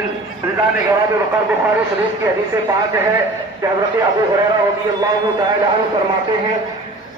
رضوان گرامی وقار بخاری شریف کی حدیث پاک ہے کہ حضرت ابو ہریرہ رضی اللہ تعالی عنہ فرماتے ہیں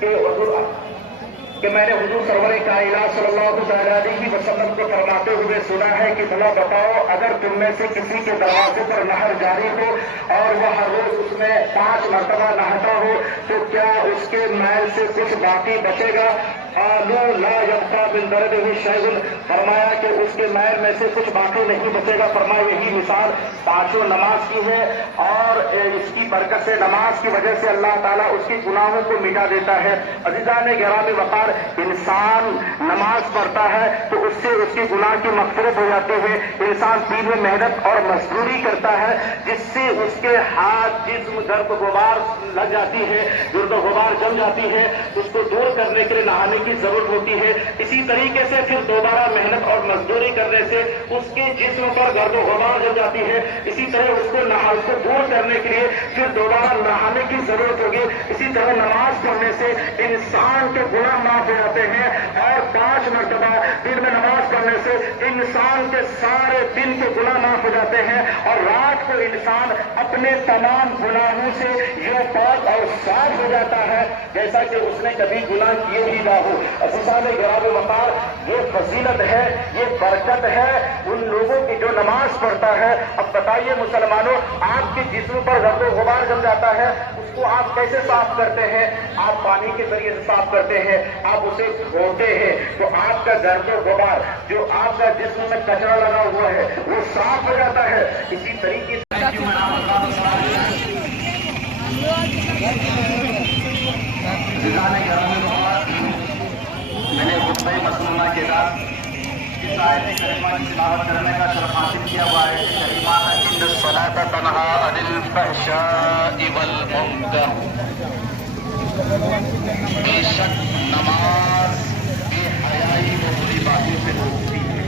کہ میں نے حضور سرور کائنات صلی اللہ علیہ وسلم کو فرماتے ہوئے سنا ہے کہ بھلا بتاؤ، اگر تم میں سے کسی کے دروازے پر نہر جاری ہو اور وہ ہر روز اس میں 5 مرتبہ نہاتا ہو تو کیا اس کے میل سے کچھ باقی بچے گا؟ قالوا لا يبقى من درده شيء، فرمایا کہ اس کے میل میں سے کچھ باقی نہیں بچے گا۔ فرمایا یہی مثال پانچوں نماز کی ہے، اور اس کی برکت سے، نماز کی وجہ سے اللہ تعالیٰ اس کے گناہوں کو مٹا دیتا ہے۔ عزیزان گرامی وقار، انسان نماز پڑھتا ہے تو اس سے اس کے گناہ کی مغفرت ہو جاتی ہے۔ انسان دین میں محنت اور مزدوری کرتا ہے جس سے اس کے ہاتھ، جسم، گرد و غبار لگ جاتی ہے، گرد و غبار جم جاتی ہے، اس کو دور کرنے کے لیے نہانے کی ضرورت ہوتی ہے۔ اسی طریقے سے پھر دوبارہ محنت اور مزدوری کرنے سے اس کے جسم پر گرد و غبار جم جاتی ہے۔ اسی طرح اس کو دور کرنے کے لیے پھر دوبارہ نہانے کی ضرورت ہوگی۔ اسی طرح نماز پڑھنے سے انسان کے گناہ معاف ہو جاتے ہیں، اور 5 مرتبہ دن میں نماز پڑھنے سے انسان کے سارے دن کے گناہ معاف ہو جاتے ہیں، اور رات کو انسان اپنے تمام گناہوں سے یہ پاک اور صاف ہو جاتا ہے جیسا کہ اس نے کبھی گناہ کیے ہی نہ ہو۔ عزیزان گرامی وقار، یہ فضیلت ہے، یہ برکت ہے ان لوگوں کی جو نماز پڑھتا ہے۔ اب بتائیے مسلمانوں، آپ کے جسم پر گرد و غبار جم جاتا ہے، اس کو آپ کیسے صاف کرتے ہیں؟ آپ پانی کے ذریعے سے صاف کرتے ہیں، آپ اسے دھوتے ہیں، تو آپ کا گرد و غبار، جو آپ کا جسم میں کچرا لگا ہوا ہے، وہ صاف ہو جاتا ہے۔ اسی طریقے سے میں نے خطبہ مسنونہ کے بعد اس آیت کریمہ کی تلاوت کرنے کا شرف حاصل کیا ہوا ہے کہ کریمہ ان الصلاۃ تنہی عن الفحشاء والمنکر، بے شک نماز بے حیائی و بری باتوں سے روکتی ہے۔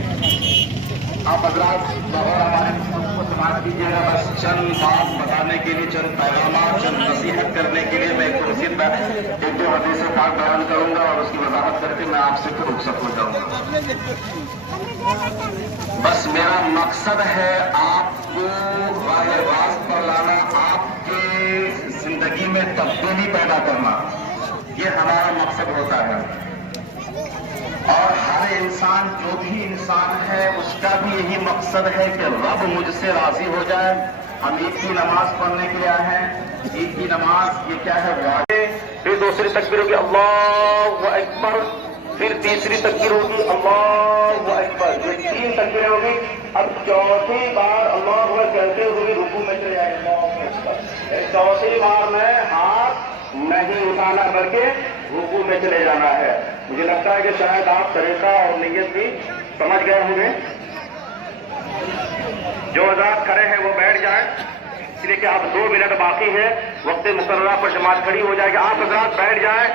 آپ حضرات لاہور ہمارے کو سماعت کیجیے گا، بس چند بات بتانے کے لیے، چند پیغامات، چند نصیحت کرنے کے لیے میں ایک دو حدیث پاک بیان کروں گا، اور اس کی وضاحت کر کے میں آپ سے پھر رخصت ہو جاؤں گا۔ بس میرا مقصد ہے آپ کو راہ راست پر لانا، آپ کے زندگی میں تبدیلی پیدا کرنا، یہ ہمارا مقصد ہوتا ہے۔ اور ہر انسان، جو بھی انسان ہے، اس کا بھی یہی مقصد ہے کہ رب مجھ سے راضی ہو جائے۔ ہم عید کی نماز پڑھنے کے لیے آئے ہیں۔ عید کی نماز یہ کیا ہے؟ پھر دوسری تکبیر ہوگی اللہ اکبر، پھر تیسری تکبیر ہوگی اللہ اکبر، یہ 3 تکبیریں ہوگی۔ اب چوتھی بار اللہ اکبر کہتے ہوئے رکوع میں چلے جائیں گے۔ اللہ اکبر، چوتھی بار میں ہاتھ نہیں اٹھانا بلکہ رکوع میں چلے جانا ہے۔ مجھے لگتا ہے کہ شاید آپ طریقہ اور نیت بھی سمجھ گئے ہوں گے۔ جو حضرات کھڑے ہیں وہ بیٹھ جائیں، اس لیے کہ آپ 2 منٹ باقی ہے، وقت مقررہ پر جماعت کھڑی ہو جائے گی۔ آپ حضرات بیٹھ جائیں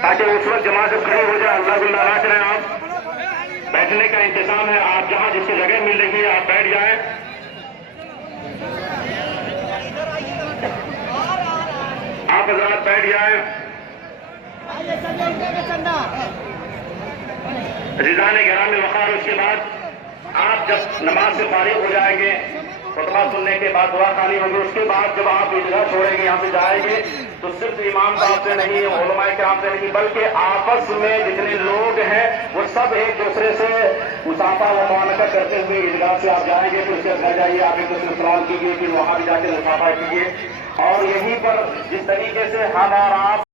تاکہ اس وقت جماعت سے کھڑی ہو جائے۔ اللہ اللہ نہ کریں، آپ بیٹھنے کا انتظام ہے، آپ جہاں جس کو جگہ مل رہی ہے آپ بیٹھ جائیں۔ آپ حضرات بیٹھ جائیں۔ عزیزان گرامی وقار، اس کے بعد آپ جب نماز سے فارغ ہو جائیں گے، خطبہ سننے کے بعد دعا خانی ہوگی، اس کے بعد جب آپ عیدگاہ چھوڑیں گے، یہاں سے جائیں گے، تو صرف امام صاحب سے نہیں، علماء کرام سے نہیں، بلکہ آپس میں جتنے لوگ ہیں وہ سب ایک دوسرے سے مصافحہ و معانقہ کرتے ہوئے عیدگاہ سے آپ جائیں گے۔ پھر اس کے گھر جائیے، آپ ایک دوسرے سلام کیجیے، پھر وہاں بھی جا کے مصافحہ کیجیے، اور یہیں پر جس طریقے سے ہم اور آپ